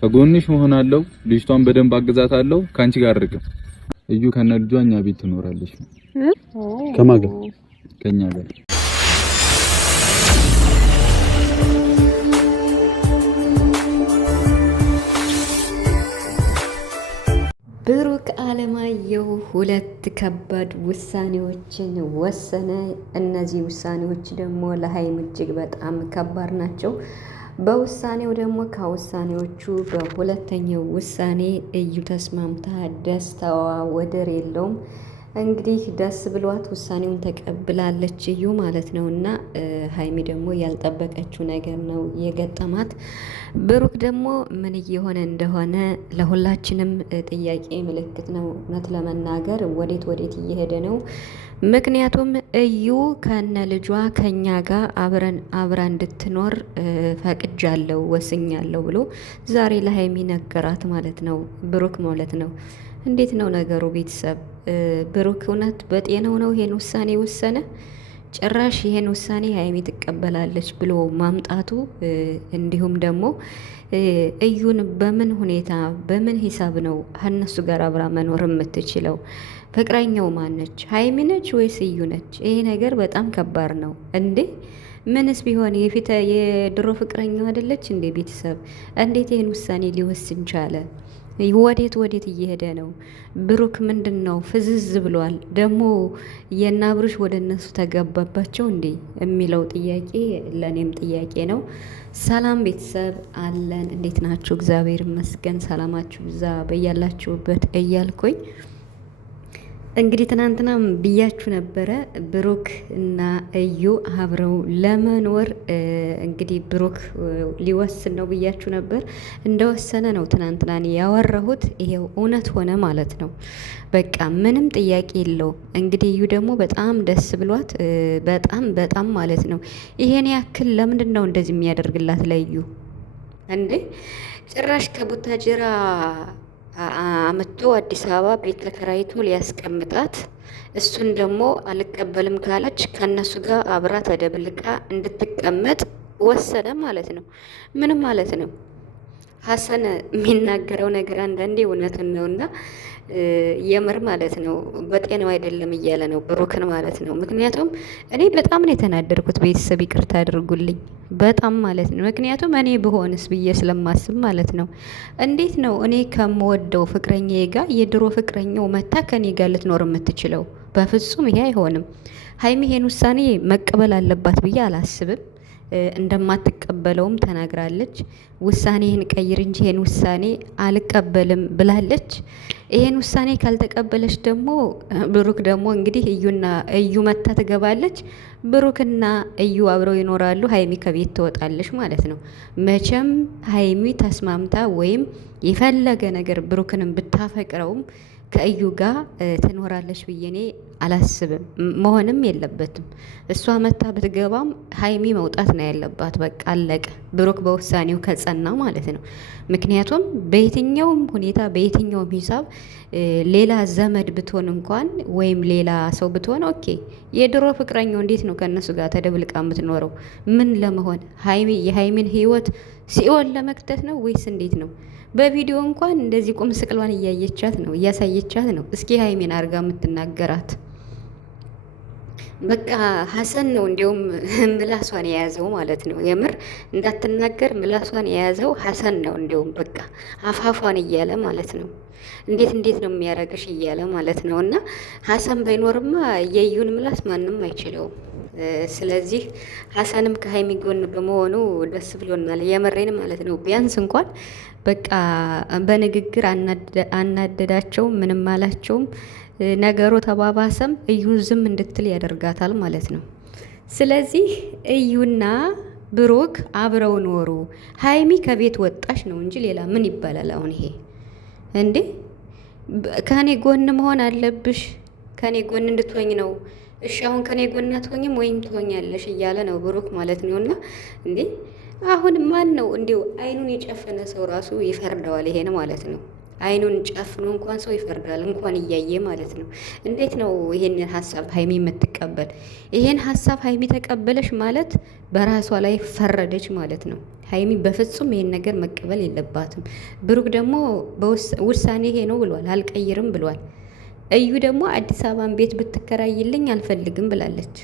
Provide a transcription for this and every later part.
ከጎንሽ መሆናለሁ። ልጅቷን በደንብ አግዛታለሁ። ካንቺ ጋር አድርገው እዩ ከነልጇ እኛ ቤት ትኖራለች። ከማን ጋር? ከኛ ጋር። ብሩክ አለማየሁ ሁለት ከባድ ውሳኔዎችን ወሰነ። እነዚህ ውሳኔዎች ደግሞ ለሀይሚ እጅግ በጣም ከባድ ናቸው። በውሳኔው ደግሞ ከውሳኔዎቹ በሁለተኛው ውሳኔ እዩ ተስማምታ ደስታዋ ወደር የለውም። እንግዲህ ደስ ብሏት ውሳኔውን ተቀብላለች እዩ ማለት ነው። እና ሀይሚ ደግሞ ያልጠበቀችው ነገር ነው የገጠማት። ብሩክ ደግሞ ምን እየሆነ እንደሆነ ለሁላችንም ጥያቄ ምልክት ነው። እውነት ለመናገር ወዴት እየሄደ ነው? ምክንያቱም እዩ ከነ ልጇ ከኛ ጋር አብራ እንድትኖር ፈቅጃለሁ ወስኛለሁ ብሎ ዛሬ ለሀይሚ ነገራት ማለት ነው። ብሩክ ማለት ነው። እንዴት ነው ነገሩ ቤተሰብ? ብሩክ እውነት በጤናው ነው ይሄን ውሳኔ ወሰነ? ጭራሽ ይሄን ውሳኔ ሀይሚ ትቀበላለች ብሎ ማምጣቱ እንዲሁም ደግሞ እዩን በምን ሁኔታ በምን ሂሳብ ነው ከእነሱ ጋር አብራ መኖር የምትችለው? ፍቅረኛው ማነች? ሀይሚ ነች ወይስ እዩ ነች? ይሄ ነገር በጣም ከባድ ነው እንዴ! ምንስ ቢሆን የድሮ ፍቅረኛው አይደለች እንዴ? ቤተሰብ እንዴት ይህን ውሳኔ ሊወስን ቻለ? ወዴት እየሄደ ነው? ብሩክ ምንድን ነው ፍዝዝ ብሏል። ደግሞ የናብርሽ ወደ እነሱ ተገባባቸው እንዴ የሚለው ጥያቄ ለእኔም ጥያቄ ነው። ሰላም ቤተሰብ አለን፣ እንዴት ናችሁ? እግዚአብሔር ይመስገን። ሰላማችሁ ብዛ በያላችሁበት እያልኩኝ እንግዲህ ትናንትናም ብያችሁ ነበረ ብሩክ እና እዩ አብረው ለመኖር እንግዲህ ብሩክ ሊወስን ነው ብያችሁ ነበር። እንደወሰነ ነው ትናንትና ያወራሁት። ይሄው እውነት ሆነ ማለት ነው። በቃ ምንም ጥያቄ የለው። እንግዲህ እዩ ደግሞ በጣም ደስ ብሏት በጣም ማለት ነው። ይሄን ያክል ለምንድን ነው እንደዚህ የሚያደርግላት ለዩ እንዴ? ጭራሽ ከቡታጅራ አመቶ አዲስ አበባ ቤት ተከራይቶ ሊያስቀምጣት፣ እሱን ደግሞ አልቀበልም ካለች ከነሱ ጋር አብራ ተደብልቃ እንድትቀመጥ ወሰነ ማለት ነው። ምንም ማለት ነው። ሀሰን የሚናገረው ነገር አንዳንዴ እውነትን ነውና የምር ማለት ነው በጤናው አይደለም እያለ ነው ብሩክን ማለት ነው። ምክንያቱም እኔ በጣም ነው የተናደርኩት። ቤተሰብ ይቅርታ አድርጉልኝ በጣም ማለት ነው። ምክንያቱም እኔ ብሆንስ ብዬ ስለማስብ ማለት ነው። እንዴት ነው እኔ ከምወደው ፍቅረኛዬ ጋር የድሮ ፍቅረኛው መታ ከኔ ጋር ልትኖር የምትችለው? በፍጹም ይሄ አይሆንም። ሀይሚ ይሄን ውሳኔ መቀበል አለባት ብዬ አላስብም። እንደማትቀበለውም ተናግራለች። ውሳኔህን ቀይር እንጂ ይሄን ውሳኔ አልቀበልም ብላለች። ይሄን ውሳኔ ካልተቀበለች ደግሞ ብሩክ ደግሞ እንግዲህ እዩ መታ ትገባለች። ብሩክና እዩ አብረው ይኖራሉ። ሀይሚ ከቤት ትወጣለች ማለት ነው። መቼም ሀይሚ ተስማምታ ወይም የፈለገ ነገር ብሩክንም ብታፈቅረውም ከእዩ ጋር ትኖራለች ብዬ እኔ አላስብም። መሆንም የለበትም። እሷ መታ ብትገባም ሀይሚ መውጣት ነው ያለባት። በቃ አለቀ። ብሩክ በውሳኔው ከጸና ማለት ነው። ምክንያቱም በየትኛውም ሁኔታ በየትኛውም ሂሳብ ሌላ ዘመድ ብትሆን እንኳን ወይም ሌላ ሰው ብትሆን ኦኬ፣ የድሮ ፍቅረኛው እንዴት ነው ከእነሱ ጋር ተደብልቃ የምትኖረው? ምን ለመሆን? የሀይሚን ህይወት ሲኦል ለመክተት ነው ወይስ እንዴት ነው? በቪዲዮ እንኳን እንደዚህ ቁም ስቅሏን እያሳየቻት ነው። እስኪ ሀይሚን አርጋ የምትናገራት በቃ ሀሰን ነው እንዲሁም ምላሷን የያዘው ማለት ነው። የምር እንዳትናገር ምላሷን የያዘው ሀሰን ነው። እንዲሁም በቃ አፋፏን እያለ ማለት ነው። እንዴት ነው የሚያረግሽ እያለ ማለት ነው። እና ሀሰን ባይኖርማ የዩን ምላስ ማንም አይችለውም። ስለዚህ ሀሰንም ከሀይሚ ጎን በመሆኑ ደስ ብሎናል። የመሬን ማለት ነው። ቢያንስ እንኳን በቃ በንግግር አናደዳቸው፣ ምንም አላቸውም። ነገሩ ተባባሰም እዩን ዝም እንድትል ያደርጋታል ማለት ነው። ስለዚህ እዩና ብሩክ አብረው ኖሩ። ሀይሚ ከቤት ወጣሽ ነው እንጂ ሌላ ምን ይባላል? አሁን ይሄ እንዴ ከኔ ጎን መሆን አለብሽ፣ ከኔ ጎን እንድትሆኝ ነው። እሺ አሁን ከኔ ጎን አትሆኝም ወይም ትሆኛለሽ እያለ ነው ብሩክ ማለት ነው። እና እንዴ አሁን ማን ነው እንዲሁ አይኑን የጨፈነ ሰው ራሱ ይፈርደዋል ይሄን ማለት ነው። አይኑን ጨፍኖ እንኳን ሰው ይፈርዳል፣ እንኳን እያየ ማለት ነው። እንዴት ነው ይሄንን ሀሳብ ሀይሚ የምትቀበል? ይሄን ሀሳብ ሀይሚ ተቀበለች ማለት በራሷ ላይ ፈረደች ማለት ነው። ሀይሚ በፍጹም ይሄን ነገር መቀበል የለባትም። ብሩክ ደግሞ ውሳኔ ይሄ ነው ብሏል፣ አልቀይርም ብሏል። እዩ ደግሞ አዲስ አበባን ቤት ብትከራይልኝ አልፈልግም ብላለች።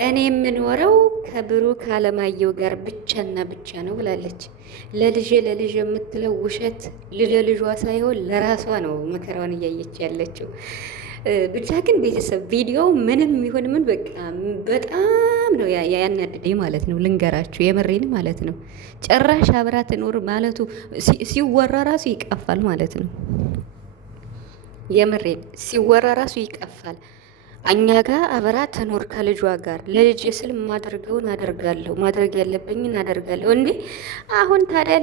እኔ የምኖረው ከብሩክ አለማየሁ ጋር ብቻና ብቻ ነው ብላለች። ለልጄ የምትለው ውሸት ለልጇ ሳይሆን ለራሷ ነው መከራውን እያየች ያለችው። ብቻ ግን ቤተሰብ ቪዲዮ ምንም ይሁን ምን በቃ በጣም ነው ያናደደኝ ማለት ነው። ልንገራችሁ የምሬን ማለት ነው። ጭራሽ አብራ ትኖር ማለቱ ሲወራ ራሱ ይቀፋል ማለት ነው። የምሬን ሲወራ ራሱ ይቀፋል። እኛ ጋር አብራ ትኖር ከልጇ ጋር ለልጅ ስል ማድረገውን አደርጋለሁ፣ ማድረግ ያለብኝን አደርጋለሁ። እንዴ አሁን ታዲያ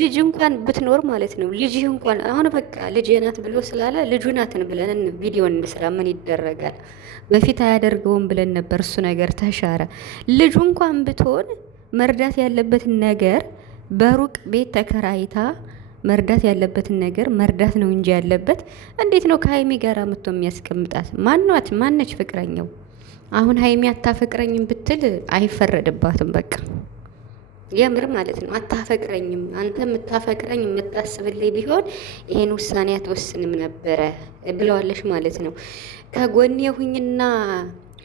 ልጅ እንኳን ብትኖር ማለት ነው ልጅህ እንኳን አሁን በቃ ልጅ ናት ብሎ ስላለ ልጁ ናትን ብለን ቪዲዮ እንስራ ምን ይደረጋል? በፊት አያደርገውም ብለን ነበር፣ እሱ ነገር ተሻረ። ልጁ እንኳን ብትሆን መርዳት ያለበትን ነገር በሩቅ ቤት ተከራይታ መርዳት ያለበትን ነገር መርዳት ነው እንጂ ያለበት እንዴት ነው ከሀይሚ ጋር መጥቶ የሚያስቀምጣት? ማነች ፍቅረኛው? አሁን ሀይሚ አታፈቅረኝም ብትል አይፈረድባትም። በቃ የምር ማለት ነው አታፈቅረኝም። አንተ የምታፈቅረኝ የምታስብልኝ ቢሆን ይሄን ውሳኔ አትወስንም ነበረ ብለዋለሽ ማለት ነው። ከጎኔ ሁኝና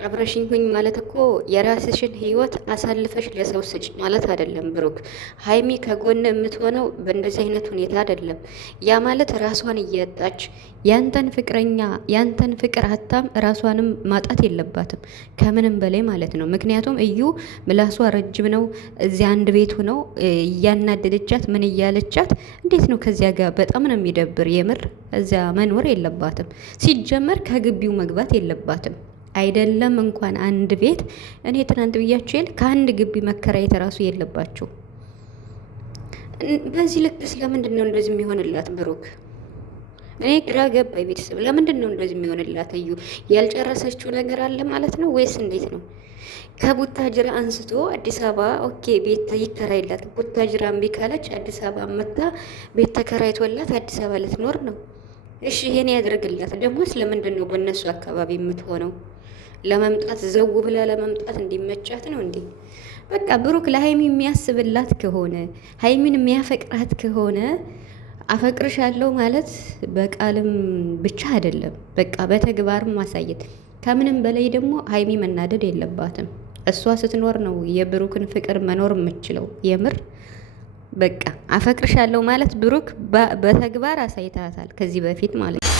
አብረሽኝ ሁኝ ማለት እኮ የራስሽን ህይወት አሳልፈሽ ለሰው ስጭ ማለት አይደለም ብሩክ። ሀይሚ ከጎን የምትሆነው በእንደዚህ አይነት ሁኔታ አይደለም። ያ ማለት ራሷን እያጣች ያንተን ፍቅረኛ ያንተን ፍቅር አታም ራሷንም ማጣት የለባትም ከምንም በላይ ማለት ነው። ምክንያቱም እዩ ምላሷ ረጅም ነው። እዚያ አንድ ቤት ሆነው እያናደደቻት ምን እያለቻት እንዴት ነው ከዚያ ጋር በጣም ነው የሚደብር። የምር እዚያ መኖር የለባትም ሲጀመር ከግቢው መግባት የለባትም። አይደለም እንኳን አንድ ቤት እኔ ትናንት ብያችሁ የለ ከአንድ ግቢ መከራየት ራሱ የለባችሁ። በዚህ ልክስ ለምንድን ነው እንደዚህ የሚሆንላት ብሩክ? እኔ ግራ ገባኝ ቤተሰብ። ለምንድን ነው እንደዚህ የሚሆንላት? እዩ ያልጨረሰችው ነገር አለ ማለት ነው ወይስ እንዴት ነው? ከቡታጅራ አንስቶ አዲስ አበባ ኦኬ ቤት ይከራይላት። ቡታጅራ እምቢ ካለች አዲስ አበባ መታ ቤት ተከራይቶላት አዲስ አበባ ልትኖር ነው። እሺ ይሄን ያደርግላት። ደግሞስ ለምንድን ነው በእነሱ አካባቢ የምትሆነው? ለመምጣት ዘው ብላ ለመምጣት እንዲመቻት ነው እንዴ? በቃ ብሩክ ለሀይሚ የሚያስብላት ከሆነ ሀይሚን የሚያፈቅራት ከሆነ አፈቅርሻለሁ ማለት በቃልም ብቻ አይደለም፣ በቃ በተግባርም ማሳየት። ከምንም በላይ ደግሞ ሀይሚ መናደድ የለባትም። እሷ ስትኖር ነው የብሩክን ፍቅር መኖር የምችለው። የምር በቃ አፈቅርሻለሁ ማለት ብሩክ በተግባር አሳይታታል ከዚህ በፊት ማለት ነው።